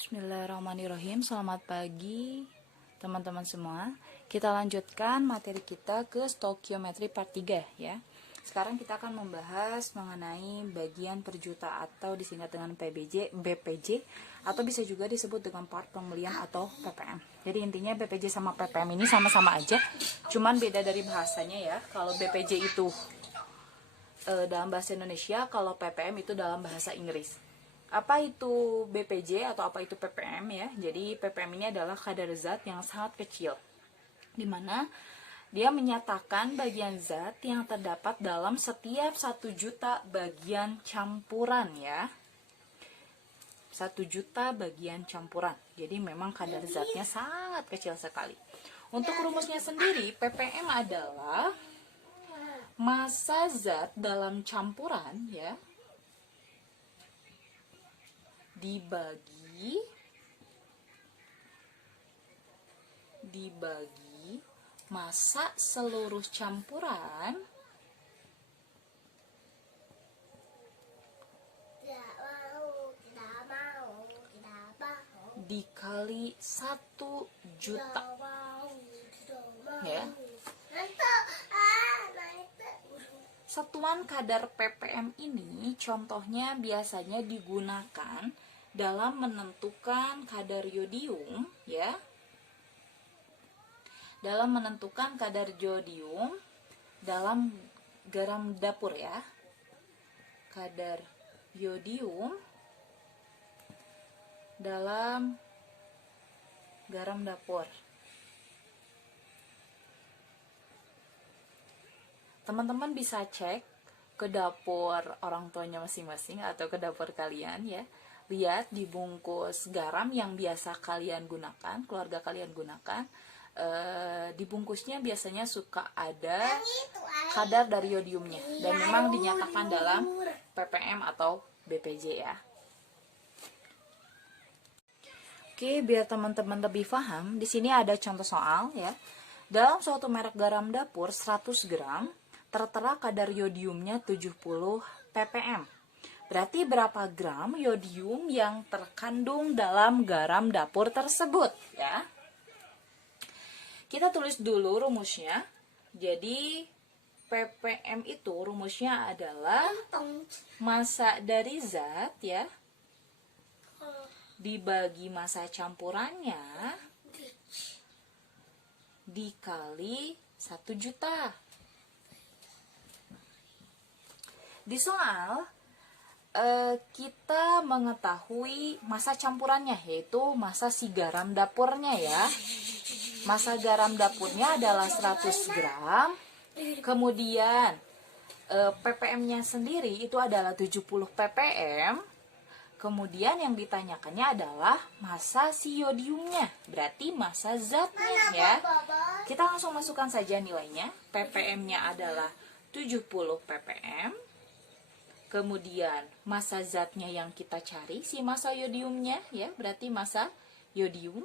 Bismillahirrahmanirrahim. Selamat pagi teman-teman semua. Kita lanjutkan materi kita ke stokiometri part 3 ya. Sekarang kita akan membahas mengenai bagian per juta atau disingkat dengan BPJ atau bisa juga disebut dengan part pembelian atau PPM. Jadi intinya BPJ sama PPM ini sama-sama aja, cuman beda dari bahasanya ya. Kalau BPJ itu dalam bahasa Indonesia, kalau PPM itu dalam bahasa Inggris. Apa itu BPJ atau apa itu PPM ya? Jadi PPM ini adalah kadar zat yang sangat kecil, di mana dia menyatakan bagian zat yang terdapat dalam setiap 1 juta bagian campuran ya. 1 juta bagian campuran. Jadi memang kadar zatnya sangat kecil sekali. Untuk rumusnya sendiri, PPM adalah massa zat dalam campuran ya dibagi massa seluruh campuran dikali 1 juta ya. Satuan kadar ppm ini contohnya biasanya digunakan dalam menentukan kadar yodium ya. Dalam menentukan kadar yodium dalam garam dapur ya. Kadar yodium dalam garam dapur. Teman-teman bisa cek ke dapur orang tuanya masing-masing atau ke dapur kalian ya. Lihat di bungkus garam yang biasa kalian gunakan, keluarga kalian gunakan, di bungkusnya biasanya suka ada kadar dari yodiumnya dan memang dinyatakan dalam ppm atau BPJ ya. Oke, biar teman-teman lebih paham, di sini ada contoh soal ya. Dalam suatu merek garam dapur 100 gram tertera kadar yodiumnya 70 ppm. Berarti berapa gram yodium yang terkandung dalam garam dapur tersebut ya. Kita tulis dulu rumusnya. Jadi ppm itu rumusnya adalah massa dari zat ya dibagi massa campurannya dikali 1 juta. Di soal kita mengetahui massa campurannya, yaitu massa si garam dapurnya ya. Massa garam dapurnya adalah 100 gram. Kemudian ppm-nya sendiri itu adalah 70 ppm. Kemudian yang ditanyakannya adalah massa si yodiumnya, berarti massa zatnya ya. Kita langsung masukkan saja nilainya. ppm-nya adalah 70 ppm. Kemudian massa zatnya yang kita cari, si massa yodiumnya ya, berarti massa yodium.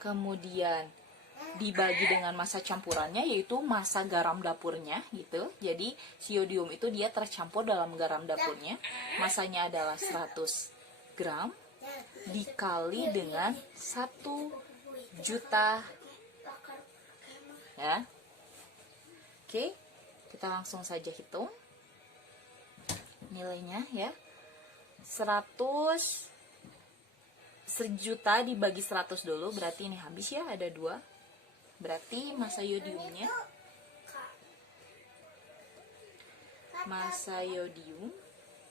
Kemudian dibagi dengan massa campurannya, yaitu massa garam dapurnya gitu. Jadi si yodium itu dia tercampur dalam garam dapurnya. Massanya adalah 100 gram dikali dengan 1 juta ya. Oke, kita langsung saja hitung nilainya ya. 100 juta dibagi 100 dulu, berarti ini habis ya, ada 2. Berarti massa yodiumnya, massa yodium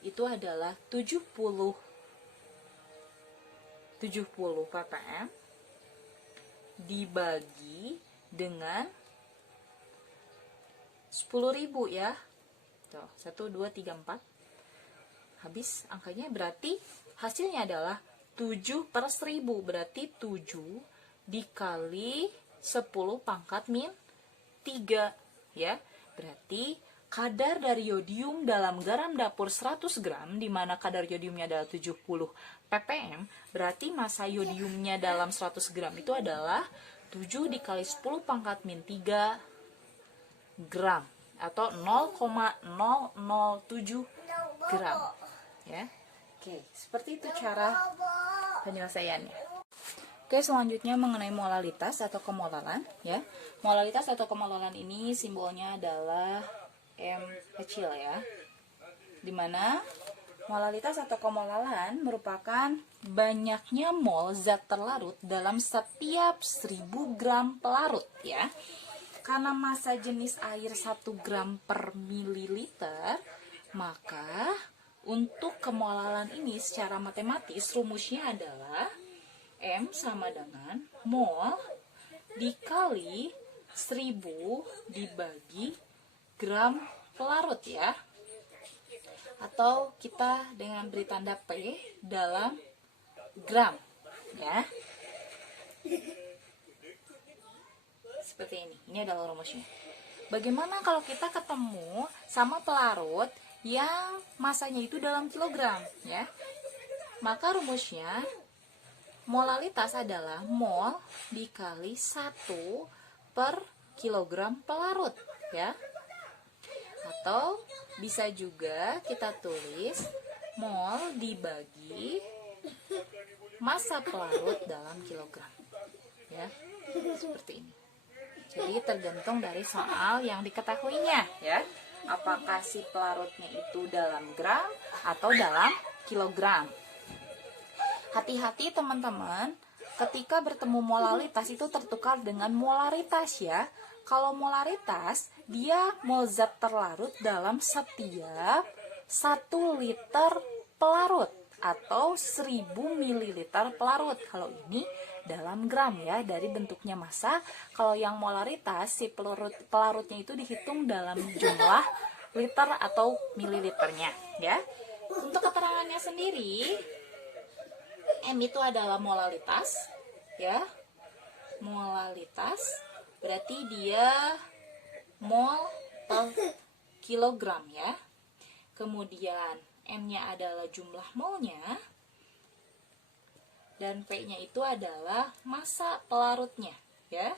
itu adalah 70 ppm dibagi dengan 10.000 ya. Tuh, 1 2 3 4. Habis angkanya, berarti hasilnya adalah 7/1000, berarti 7 dikali 10 pangkat min 3 ya. Berarti kadar dari yodium dalam garam dapur 100 gram, di mana kadar yodiumnya adalah 70 ppm, berarti massa yodiumnya dalam 100 gram itu adalah 7 dikali 10 pangkat min 3 gram atau 0,007 gram ya. Oke, seperti itu cara penyelesaiannya. Oke, selanjutnya mengenai molalitas atau kemolalan ya. Molalitas atau kemolalan ini simbolnya adalah M kecil ya. Dimana molalitas atau kemolalan merupakan banyaknya mol zat terlarut dalam setiap 1000 gram pelarut ya. Karena massa jenis air 1 gram per mililiter, maka untuk kemolalan ini secara matematis rumusnya adalah M sama dengan mol dikali 1000 dibagi gram pelarut ya. Atau kita dengan beri tanda P dalam gram ya. Seperti ini. Ini adalah rumusnya. Bagaimana kalau kita ketemu sama pelarut yang masanya itu dalam kilogram ya? Maka rumusnya molalitas adalah mol dikali 1 per kilogram pelarut ya. Atau bisa juga kita tulis mol dibagi massa pelarut dalam kilogram ya. Seperti ini. Jadi tergantung dari soal yang diketahuinya ya. Apakah si pelarutnya itu dalam gram atau dalam kilogram. Hati-hati teman-teman, ketika bertemu molalitas itu tertukar dengan molaritas ya. Kalau molaritas, dia mol zat terlarut dalam setiap 1 liter pelarut atau 1000 mililiter pelarut. Kalau ini dalam gram ya, dari bentuknya massa. Kalau yang molaritas, si pelarutnya itu dihitung dalam jumlah liter atau mililiternya ya. Untuk keterangannya sendiri, M itu adalah molalitas ya. Molalitas berarti dia mol per kilogram ya. Kemudian M-nya adalah jumlah molnya dan P-nya itu adalah massa pelarutnya ya.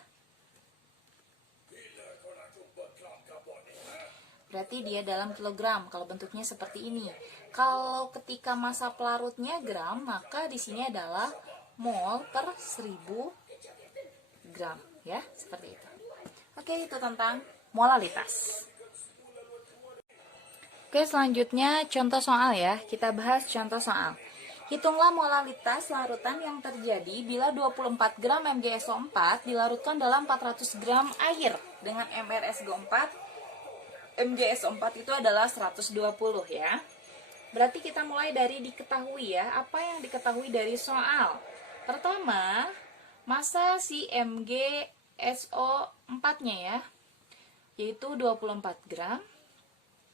Berarti dia dalam kilogram kalau bentuknya seperti ini. Kalau ketika massa pelarutnya gram, maka di sini adalah mol per 1000 gram ya, seperti itu. Oke, itu tentang molalitas. Oke, selanjutnya contoh soal ya. Kita bahas contoh soal. Hitunglah molalitas larutan yang terjadi bila 24 gram MgSO4 dilarutkan dalam 400 gram air dengan MrSgo4. MgSO4 itu adalah 120 ya. Berarti kita mulai dari diketahui ya. Apa yang diketahui dari soal? Pertama, massa si MgSO4-nya ya, yaitu 24 gram.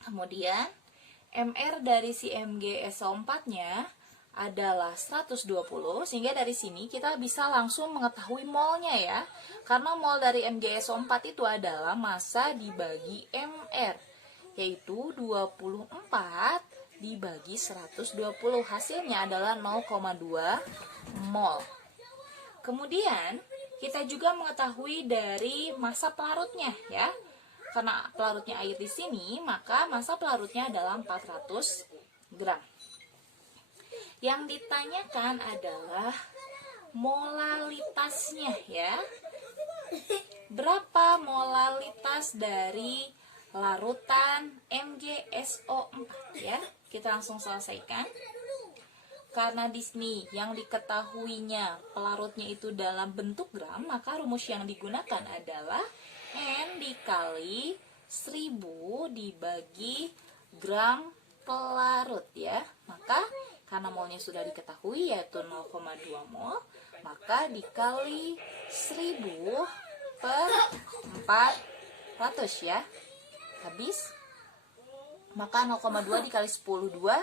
Kemudian, Mr dari si MgSO4-nya adalah 120, sehingga dari sini kita bisa langsung mengetahui molnya ya. Karena mol dari MgSO4 itu adalah massa dibagi Mr, yaitu 24 dibagi 120, hasilnya adalah 0,2 mol. Kemudian kita juga mengetahui dari massa pelarutnya ya. Karena pelarutnya air di sini, maka massa pelarutnya adalah 400 gram. Yang ditanyakan adalah molalitasnya ya. Berapa molalitas dari larutan MgSO4 ya? Kita langsung selesaikan. Karena di sini yang diketahuinya pelarutnya itu dalam bentuk gram, maka rumus yang digunakan adalah N dikali 1000 dibagi gram pelarut ya. Maka karena molnya sudah diketahui yaitu 0,2 mol, maka dikali 1000 per 400 ya. Habis. Maka 0,2 dikali 10, 2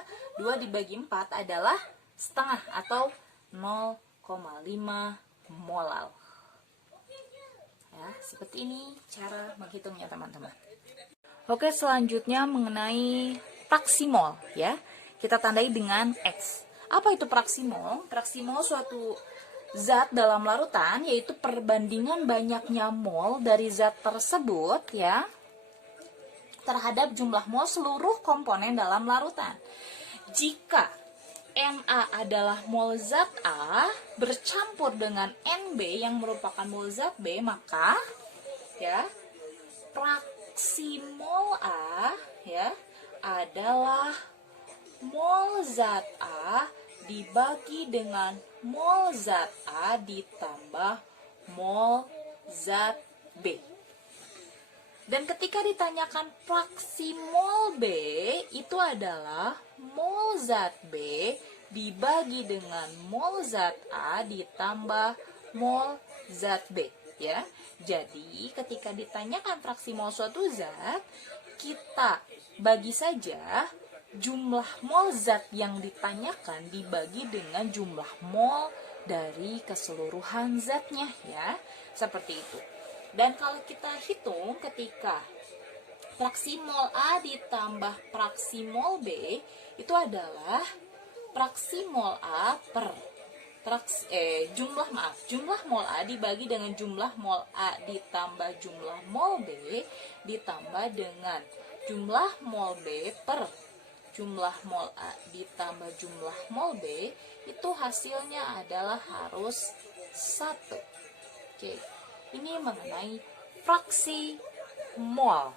dibagi 4 adalah setengah atau 0,5 molal. Ya, seperti ini cara menghitungnya teman-teman. Oke, selanjutnya mengenai fraksi mol ya. Kita tandai dengan X. Apa itu fraksi mol? Fraksi mol suatu zat dalam larutan, yaitu perbandingan banyaknya mol dari zat tersebut ya terhadap jumlah mol seluruh komponen dalam larutan. Jika Ma adalah mol zat A bercampur dengan Nb yang merupakan mol zat B, maka ya fraksi mol A ya adalah mol zat A dibagi dengan mol zat A ditambah mol zat B. Dan ketika ditanyakan fraksi mol B, itu adalah mol zat B dibagi dengan mol zat A ditambah mol zat B, ya. Jadi, ketika ditanyakan fraksi mol suatu zat, kita bagi saja jumlah mol zat yang ditanyakan dibagi dengan jumlah mol dari keseluruhan zatnya, ya. Seperti itu. Dan kalau kita hitung ketika fraksi mol A ditambah fraksi mol B, itu adalah fraksi mol A per jumlah mol A dibagi dengan jumlah mol A ditambah jumlah mol B ditambah dengan jumlah mol B per jumlah mol A ditambah jumlah mol B, itu hasilnya adalah harus 1. Oke. Ini mengenai fraksi mol.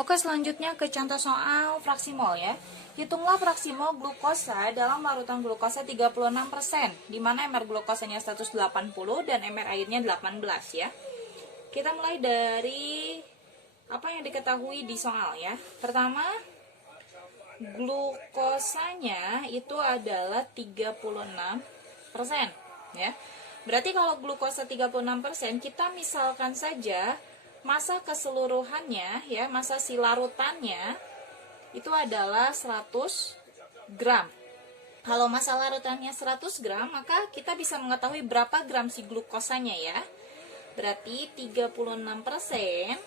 Oke, selanjutnya ke contoh soal fraksi mol ya. Hitunglah fraksi mol glukosa dalam larutan glukosa 36%, di mana mR glukosanya 180 dan mR airnya 18 ya. Kita mulai dari apa yang diketahui di soal ya. Pertama, glukosanya itu adalah 36% ya. Berarti kalau glukosa 36%, kita misalkan saja massa keseluruhannya ya, massa si larutannya itu adalah 100 gram. Kalau massa larutannya 100 gram, maka kita bisa mengetahui berapa gram si glukosanya ya. Berarti 36%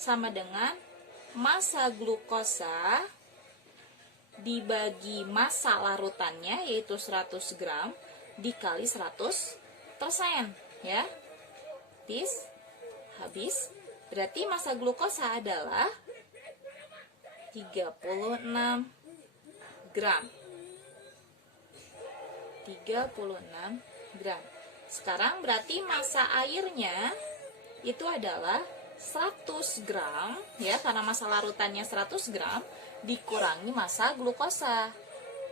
sama dengan massa glukosa dibagi massa larutannya yaitu 100 gram dikali 100% ya. Habis. Berarti massa glukosa adalah 36 gram. 36 gram. Sekarang berarti massa airnya itu adalah 100 gram ya, karena massa larutannya 100 gram dikurangi massa glukosa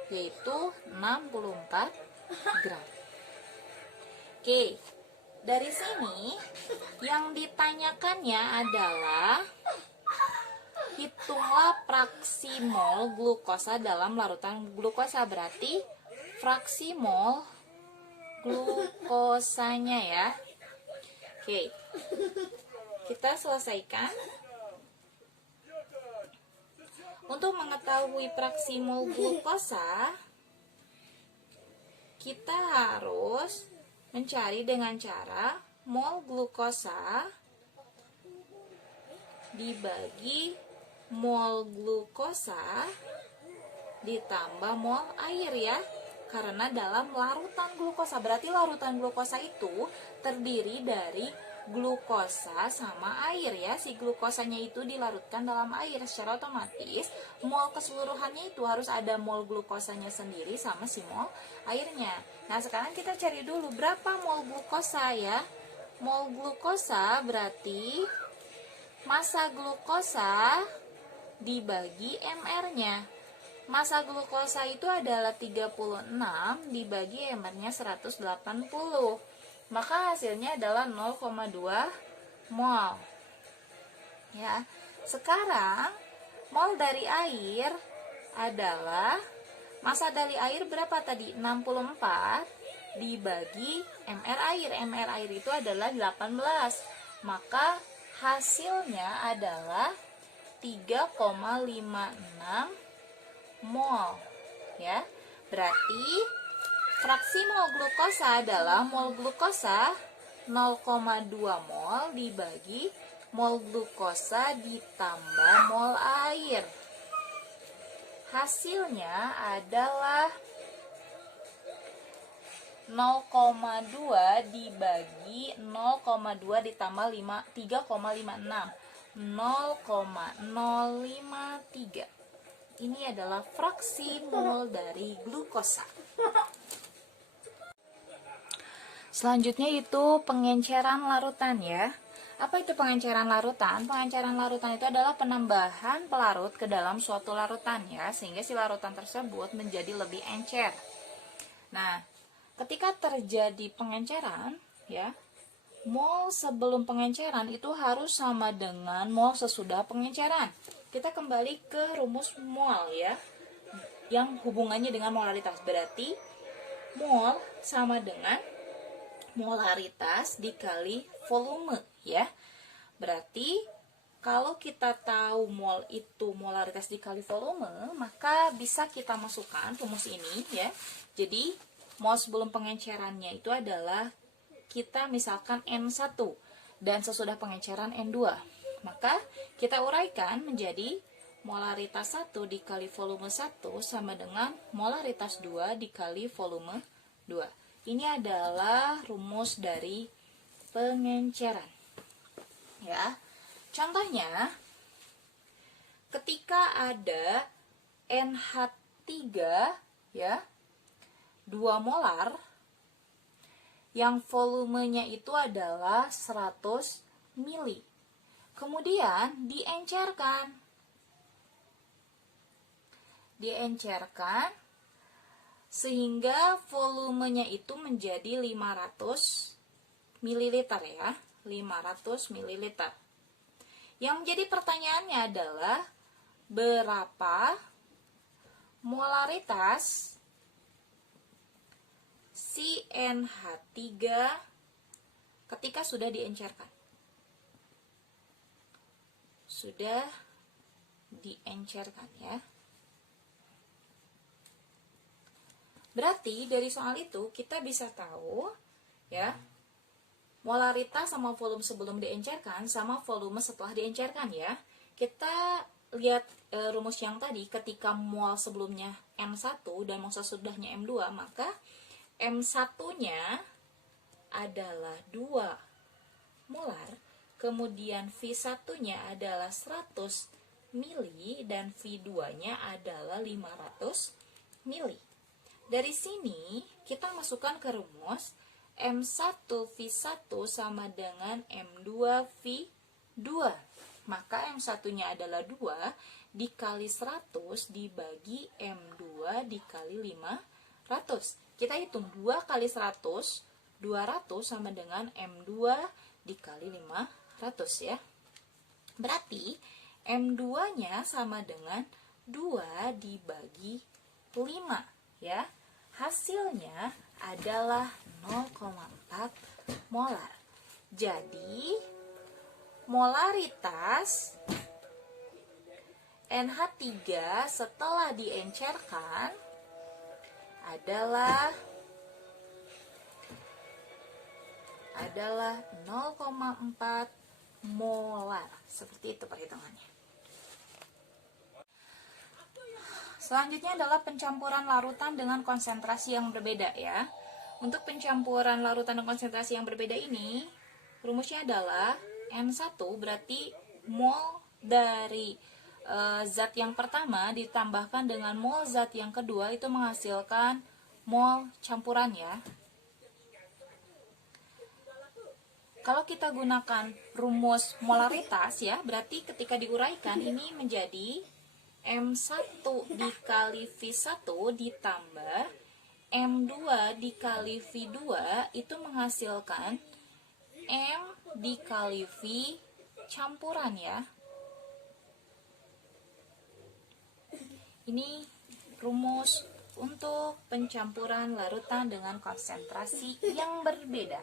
yaitu 64 gram. Oke, dari sini yang ditanyakannya adalah hitunglah fraksi mol glukosa dalam larutan glukosa. Berarti fraksi mol glukosanya ya. Oke, kita selesaikan. Untuk mengetahui fraksi mol glukosa, kita harus mencari dengan cara mol glukosa dibagi mol glukosa ditambah mol air ya. Karena dalam larutan glukosa, berarti larutan glukosa itu terdiri dari glukosa sama air ya. Si glukosanya itu dilarutkan dalam air, secara otomatis mol keseluruhannya itu harus ada mol glukosanya sendiri sama si mol airnya. Nah, sekarang kita cari dulu berapa mol glukosa ya. Mol glukosa berarti massa glukosa dibagi mR-nya. Massa glukosa itu adalah 36 dibagi mR-nya 180. Maka hasilnya adalah 0,2 mol. Ya. Sekarang mol dari air adalah massa dari air berapa tadi? 64 dibagi mR air. mR air itu adalah 18. Maka hasilnya adalah 3,56 mol. Ya. Berarti fraksi mol glukosa adalah mol glukosa 0,2 mol dibagi mol glukosa ditambah mol air. Hasilnya adalah 0,2 dibagi 0,2 ditambah 3,56. 0,053. Ini adalah fraksi mol dari glukosa. Selanjutnya itu pengenceran larutan ya. Apa itu pengenceran larutan? Pengenceran larutan itu adalah penambahan pelarut ke dalam suatu larutan ya, sehingga si larutan tersebut menjadi lebih encer. Nah, ketika terjadi pengenceran ya, mol sebelum pengenceran itu harus sama dengan mol sesudah pengenceran. Kita kembali ke rumus mol ya, yang hubungannya dengan molaritas. Berarti mol sama dengan molaritas dikali volume ya. Berarti kalau kita tahu mol itu molaritas dikali volume, maka bisa kita masukkan rumus ini ya. Jadi mol sebelum pengencerannya itu adalah kita misalkan N1 dan sesudah pengenceran N2. Maka kita uraikan menjadi molaritas 1 dikali volume 1 sama dengan molaritas 2 dikali volume 2. Ini adalah rumus dari pengenceran. Ya. Contohnya, ketika ada NH3 ya, 2 molar yang volumenya itu adalah 100 mili. Kemudian diencerkan. Sehingga volumenya itu menjadi 500 ml ya, 500 ml. Yang menjadi pertanyaannya adalah berapa molaritas si NH3 ketika sudah diencerkan? Sudah diencerkan ya. Berarti dari soal itu kita bisa tahu ya, molaritas sama volume sebelum diencerkan sama volume setelah diencerkan ya. Kita lihat rumus yang tadi, ketika mol sebelumnya M1 dan mol sesudahnya M2, maka M1-nya adalah 2 molar, kemudian V1-nya adalah 100 mili dan V2-nya adalah 500 mili. Dari sini kita masukkan ke rumus M1V1 sama dengan M2V2. Maka M1-nya adalah 2 dikali 100 dibagi M2 dikali 500. Kita hitung 2 kali 100, 200 sama dengan M2 dikali 500 ya. Berarti M2-nya sama dengan 2 dibagi 5 ya. Hasilnya adalah 0,4 molar. Jadi molaritas NH3 setelah diencerkan adalah 0,4 molar. Seperti itu perhitungannya. Selanjutnya adalah pencampuran larutan dengan konsentrasi yang berbeda ya. Untuk pencampuran larutan dengan konsentrasi yang berbeda ini, rumusnya adalah N1 berarti mol dari zat yang pertama ditambahkan dengan mol zat yang kedua, itu menghasilkan mol campuran ya. Kalau kita gunakan rumus molaritas ya, berarti ketika diuraikan ini menjadi M1 dikali V1 ditambah M2 dikali V2 itu menghasilkan M dikali V campuran ya. Ini rumus untuk pencampuran larutan dengan konsentrasi yang berbeda.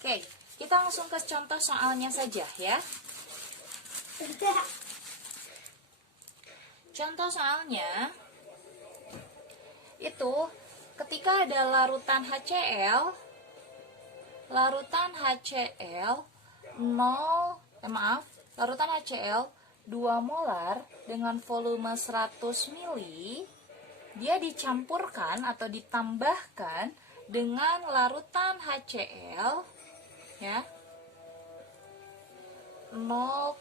Oke, kita langsung ke contoh soalnya saja ya. Contoh soalnya itu ketika ada larutan HCl 2 molar dengan volume 100 mili, dia dicampurkan atau ditambahkan dengan larutan HCl ya. 0,1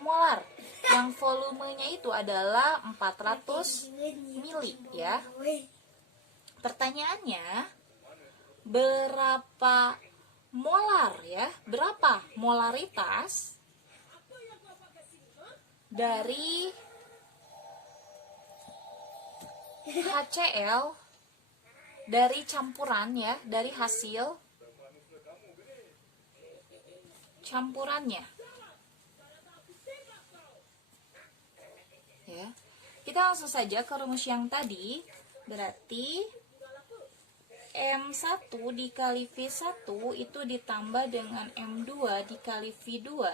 molar. Yang volumenya itu adalah 400 mili ya. Pertanyaannya, berapa molar ya? Berapa molaritas dari HCl, dari campuran ya, dari hasil campurannya ya. Kita langsung saja ke rumus yang tadi. Berarti M1 dikali V1 itu ditambah dengan M2 dikali V2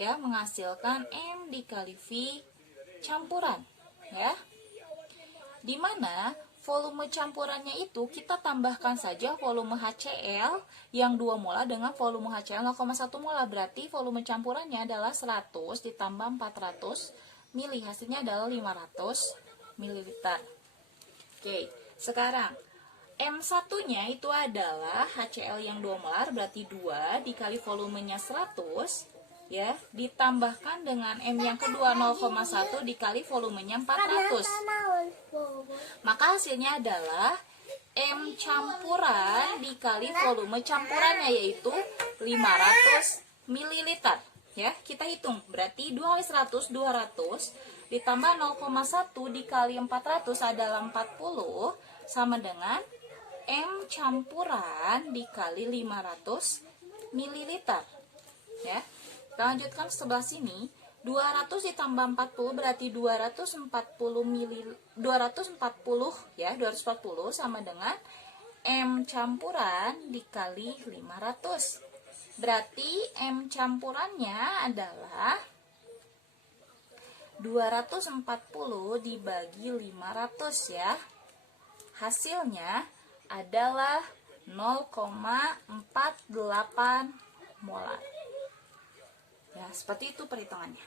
ya, menghasilkan M dikali V campuran ya. Dimana volume campurannya itu kita tambahkan saja volume HCl yang 2 molar dengan volume HCl 0,1 molar. Berarti volume campurannya adalah 100 ditambah 400 mili. Hasilnya adalah 500 ml. Oke, sekarang M1-nya itu adalah HCl yang 2 molar, berarti 2 dikali volumenya 100 ya, ditambahkan dengan M yang kedua 0,1 dikali volumenya 400. Maka hasilnya adalah M campuran dikali volume campurannya, yaitu 500 ml ya. Kita hitung, berarti 2 kali 100 200 ditambah 0,1 dikali 400 adalah 40, sama dengan M campuran dikali 500 ml ya. Kita lanjutkan sebelah sini. 200 ditambah 40 berarti 240 ya, 240 sama dengan M campuran dikali 500. Berarti M campurannya adalah 240 dibagi 500 ya. Hasilnya adalah 0,48 molar. Ya, seperti itu perhitungannya.